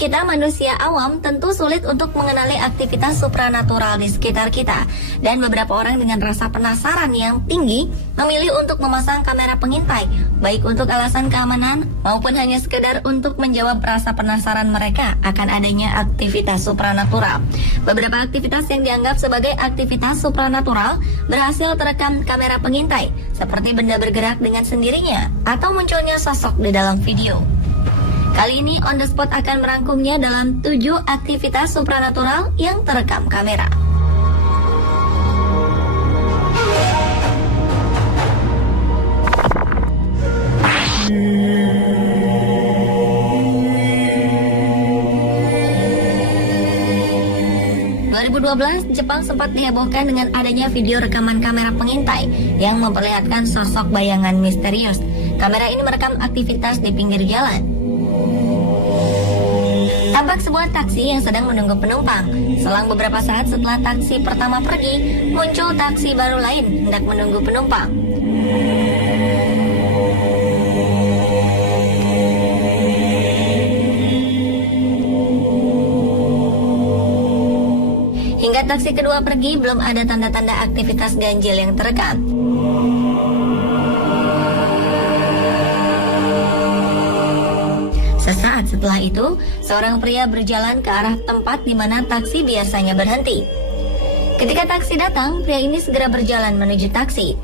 Bagi kita manusia awam tentu sulit untuk mengenali aktivitas supranatural di sekitar kita. Dan beberapa orang dengan rasa penasaran yang tinggi memilih untuk memasang kamera pengintai, baik untuk alasan keamanan maupun hanya sekedar untuk menjawab rasa penasaran mereka akan adanya aktivitas supranatural. Beberapa aktivitas yang dianggap sebagai aktivitas supranatural berhasil terekam kamera pengintai, seperti benda bergerak dengan sendirinya atau munculnya sosok di dalam video. Kali ini On The Spot akan merangkumnya dalam 7 aktivitas supranatural yang terekam kamera. Jepang sempat dihebohkan dengan adanya video rekaman kamera pengintai yang memperlihatkan sosok bayangan misterius. Kamera ini merekam aktivitas di pinggir jalan. Tampak sebuah taksi yang sedang menunggu penumpang. Selang beberapa saat setelah taksi pertama pergi, muncul taksi baru lain hendak menunggu penumpang. Hingga taksi kedua pergi, belum ada tanda-tanda aktivitas ganjil yang terekam. Sesaat setelah itu, seorang pria berjalan ke arah tempat di mana taksi biasanya berhenti. Ketika taksi datang, pria ini segera berjalan menuju taksi.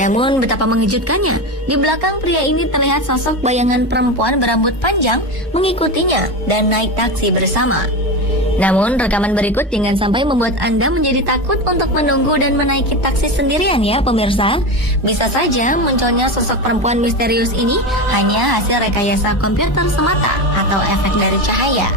Namun betapa mengejutkannya, di belakang pria ini terlihat sosok bayangan perempuan berambut panjang mengikutinya dan naik taksi bersama. Namun rekaman berikut jangan sampai membuat Anda menjadi takut untuk menunggu dan menaiki taksi sendirian ya pemirsa. Bisa saja munculnya sosok perempuan misterius ini hanya hasil rekayasa komputer semata atau efek dari cahaya.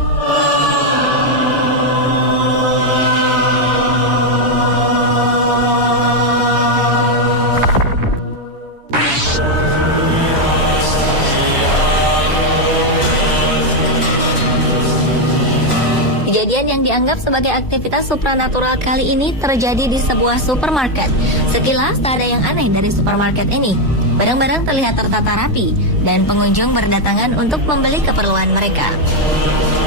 Kejadian yang dianggap sebagai aktivitas supranatural kali ini terjadi di sebuah supermarket. Sekilas tak ada yang aneh dari supermarket ini. Barang-barang terlihat tertata rapi dan pengunjung berdatangan untuk membeli keperluan mereka.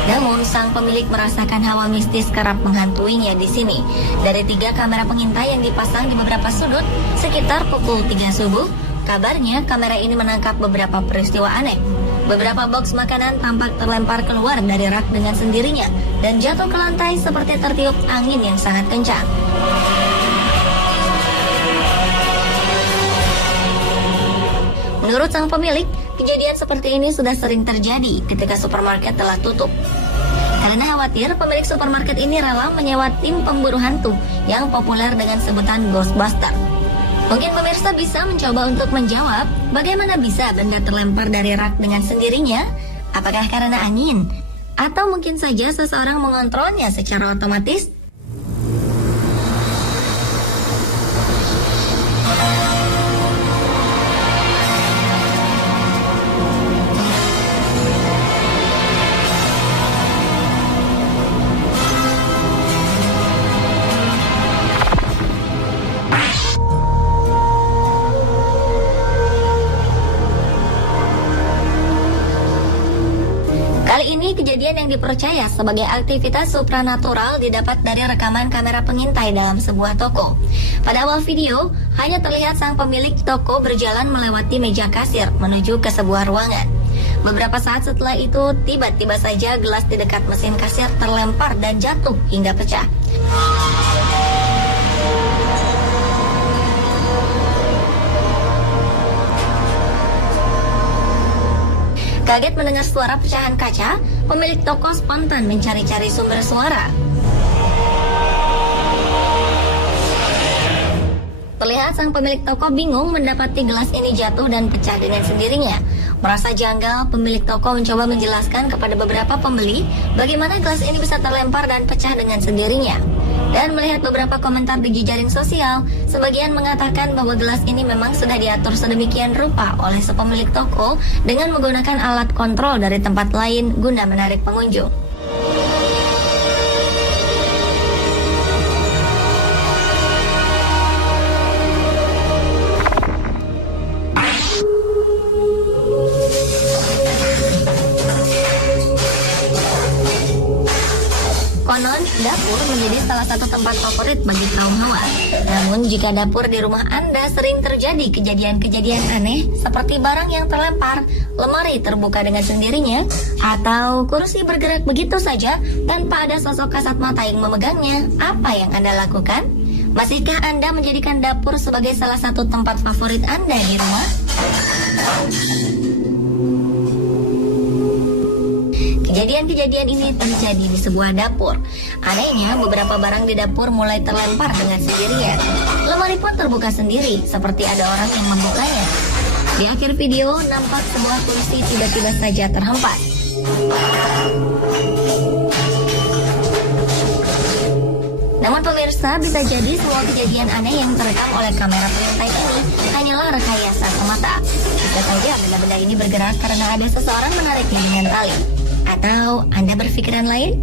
Namun sang pemilik merasakan hawa mistis kerap menghantuinya di sini. Dari 3 kamera pengintai yang dipasang di beberapa sudut sekitar pukul 3 subuh, kabarnya kamera ini menangkap beberapa peristiwa aneh. Beberapa box makanan tampak terlempar keluar dari rak dengan sendirinya dan jatuh ke lantai seperti tertiup angin yang sangat kencang. Menurut sang pemilik, kejadian seperti ini sudah sering terjadi ketika supermarket telah tutup. Karena khawatir, pemilik supermarket ini rela menyewa tim pemburu hantu yang populer dengan sebutan Ghostbuster. Mungkin pemirsa bisa mencoba untuk menjawab bagaimana bisa benda terlempar dari rak dengan sendirinya? Apakah karena angin? Atau mungkin saja seseorang mengontrolnya secara otomatis? Kali ini kejadian yang dipercaya sebagai aktivitas supranatural didapat dari rekaman kamera pengintai dalam sebuah toko. Pada awal video, hanya terlihat sang pemilik toko berjalan melewati meja kasir menuju ke sebuah ruangan. Beberapa saat setelah itu, tiba-tiba saja gelas di dekat mesin kasir terlempar dan jatuh hingga pecah. Kaget mendengar suara pecahan kaca, pemilik toko spontan mencari-cari sumber suara. Terlihat sang pemilik toko bingung mendapati gelas ini jatuh dan pecah dengan sendirinya. Merasa janggal, pemilik toko mencoba menjelaskan kepada beberapa pembeli bagaimana gelas ini bisa terlempar dan pecah dengan sendirinya. Dan melihat beberapa komentar di jejaring sosial, sebagian mengatakan bahwa gelas ini memang sudah diatur sedemikian rupa oleh sepemilik toko dengan menggunakan alat kontrol dari tempat lain guna menarik pengunjung. dapur menjadi salah satu tempat favorit bagi kaum hawa. Namun jika dapur di rumah Anda sering terjadi kejadian-kejadian aneh seperti barang yang terlempar, lemari terbuka dengan sendirinya, atau kursi bergerak begitu saja tanpa ada sosok kasat mata yang memegangnya, apa yang Anda lakukan? Masihkah Anda menjadikan dapur sebagai salah satu tempat favorit Anda di rumah? Kejadian-kejadian ini terjadi di sebuah dapur. Anehnya, beberapa barang di dapur mulai terlempar dengan sendirinya. Lemari pun terbuka sendiri, seperti ada orang yang membukanya. Di akhir video, nampak sebuah kursi tiba-tiba saja terhempas. Namun pemirsa, bisa jadi semua kejadian aneh yang terekam oleh kamera pengintai ini hanyalah rekayasa semata. Bisa saja benda-benda ini bergerak karena ada seseorang menariknya dengan tali. Atau Anda berpikiran lain?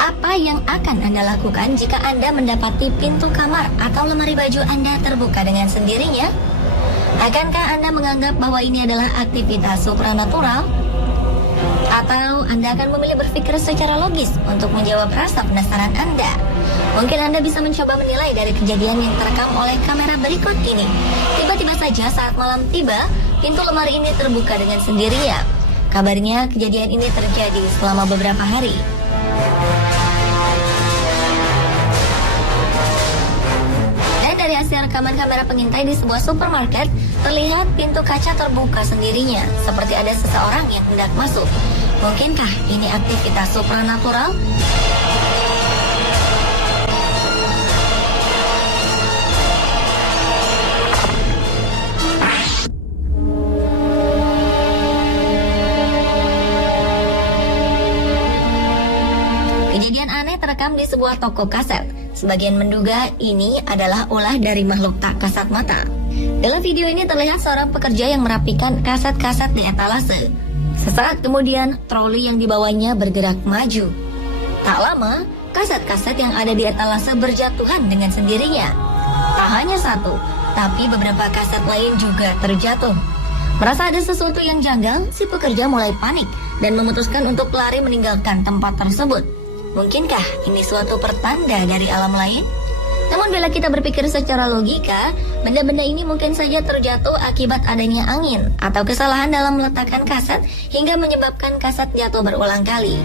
Apa yang akan Anda lakukan jika Anda mendapati pintu kamar atau lemari baju Anda terbuka dengan sendirinya? Akankah Anda menganggap bahwa ini adalah aktivitas supranatural? Atau Anda akan memilih berpikir secara logis untuk menjawab rasa penasaran Anda? Mungkin Anda bisa mencoba menilai dari kejadian yang terekam oleh kamera berikut ini. Tiba-tiba saja saat malam tiba, pintu lemari ini terbuka dengan sendirinya. Kabarnya kejadian ini terjadi selama beberapa hari. Dan dari hasil rekaman kamera pengintai di sebuah supermarket, terlihat pintu kaca terbuka sendirinya, seperti ada seseorang yang hendak masuk. Mungkinkah ini aktivitas supranatural? Kejadian aneh terekam di sebuah toko kaset. Sebagian menduga ini adalah ulah dari makhluk tak kasat mata. Dalam video ini terlihat seorang pekerja yang merapikan kaset-kaset di etalase. Sesaat kemudian, troli yang dibawanya bergerak maju. Tak lama, kaset-kaset yang ada di etalase berjatuhan dengan sendirinya. Tak hanya satu, tapi beberapa kaset lain juga terjatuh. Merasa ada sesuatu yang janggal, si pekerja mulai panik dan memutuskan untuk lari meninggalkan tempat tersebut. Mungkinkah ini suatu pertanda dari alam lain? Namun bila kita berpikir secara logika, benda-benda ini mungkin saja terjatuh akibat adanya angin atau kesalahan dalam meletakkan kaset hingga menyebabkan kaset jatuh berulang kali.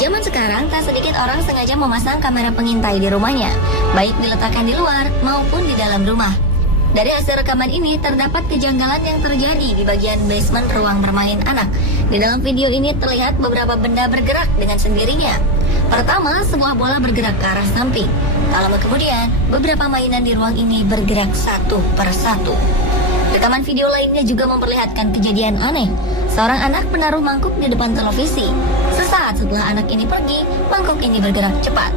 Zaman sekarang, tak sedikit orang sengaja memasang kamera pengintai di rumahnya, baik diletakkan di luar maupun di dalam rumah. Dari hasil rekaman ini, terdapat kejanggalan yang terjadi di bagian basement ruang bermain anak. Di dalam video ini terlihat beberapa benda bergerak dengan sendirinya. Pertama, sebuah bola bergerak ke arah samping. Tak lama kemudian, beberapa mainan di ruang ini bergerak satu per satu. Rekaman video lainnya juga memperlihatkan kejadian aneh. Seorang anak menaruh mangkuk di depan televisi. Sesaat setelah anak ini pergi, mangkuk ini bergerak cepat.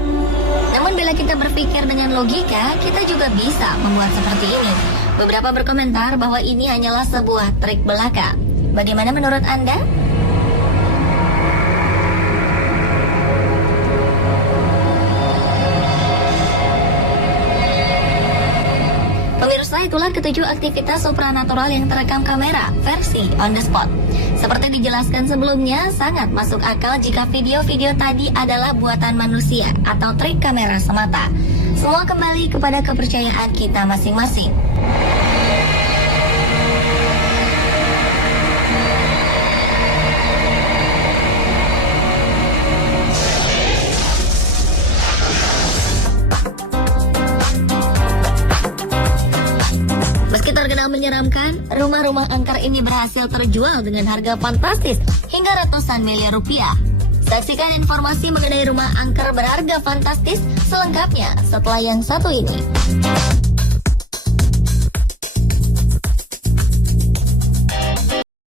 Namun bila kita berpikir dengan logika, kita juga bisa membuat seperti ini. Beberapa berkomentar bahwa ini hanyalah sebuah trik belaka. Bagaimana menurut Anda? Pemirsa, itulah ketujuh aktivitas supranatural yang terekam kamera versi on the spot. Seperti dijelaskan sebelumnya, sangat masuk akal jika video-video tadi adalah buatan manusia atau trik kamera semata. Semua kembali kepada kepercayaan kita masing-masing. Meski terkenal menyeramkan, rumah-rumah angker ini berhasil terjual dengan harga fantastis hingga ratusan miliar rupiah. Saksikan informasi mengenai rumah angker berharga fantastis selengkapnya setelah yang satu ini.